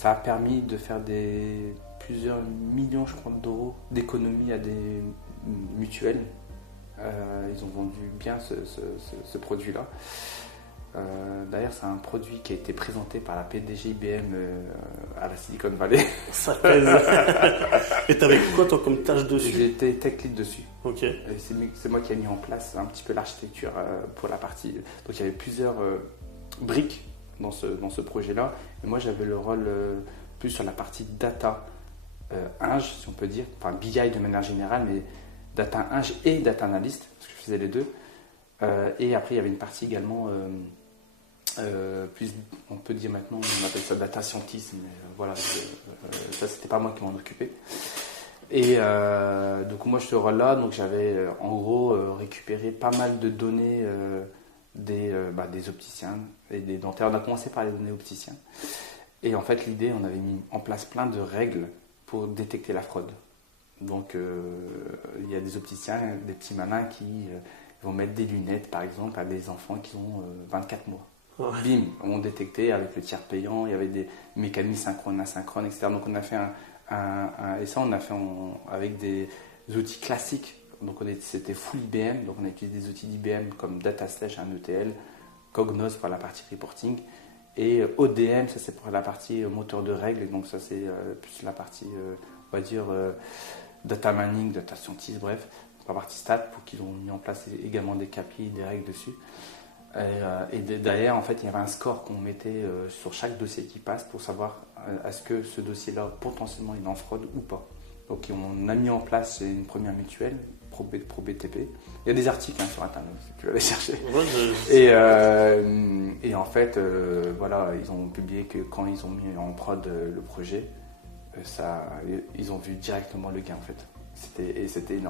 ça a permis de faire plusieurs millions, je crois, d'euros d'économies à des mutuelles. Ils ont vendu bien ce produit-là. D'ailleurs, c'est un produit qui a été présenté par la PDG IBM à la Silicon Valley. Ça pèse. Et t'avais quoi toi comme tâche dessus? J'étais tech lead dessus. Ok. Et c'est moi qui ai mis en place un petit peu l'architecture pour la partie. Donc il y avait plusieurs briques dans ce projet-là. Et moi j'avais le rôle plus sur la partie data Ing, si on peut dire, enfin BI de manière générale, mais data Ing et data analyst, parce que je faisais les deux. Et après il y avait une partie également plus, on peut dire maintenant, on appelle ça data scientist, mais voilà, ça c'était pas moi qui m'en occupais. Et donc moi je ce rôle-là, donc j'avais en gros récupéré pas mal de données des opticiens et des dentaires. On a commencé par les données opticiens. Et en fait l'idée, on avait mis en place plein de règles pour détecter la fraude. Donc il y a des opticiens, des petits malins qui vont mettre des lunettes par exemple à des enfants qui ont 24 mois. Ouais. Bim, on détectait avec le tiers payant, il y avait des mécanismes synchrones, asynchrones, etc. Donc on a fait et ça on a fait avec des outils classiques. Donc c'était full IBM, donc on a utilisé des outils d'IBM comme DataSlash, un ETL, Cognos pour la partie reporting, et ODM, ça c'est pour la partie moteur de règles, donc ça c'est plus la partie, on va dire, data mining, data scientist, bref, pour la partie stat, pour qu'ils ont mis en place également des KPI, des règles dessus. Et derrière, en fait, il y avait un score qu'on mettait sur chaque dossier qui passe pour savoir est-ce que ce dossier-là, potentiellement, il est en fraude ou pas. Donc, on a mis en place une première mutuelle, ProBTP. Il y a des articles sur Internet, si tu veux aller chercher. Et en fait, voilà, ils ont publié que quand ils ont mis en prod le projet, ils ont vu directement le gain, en fait. C'était énorme.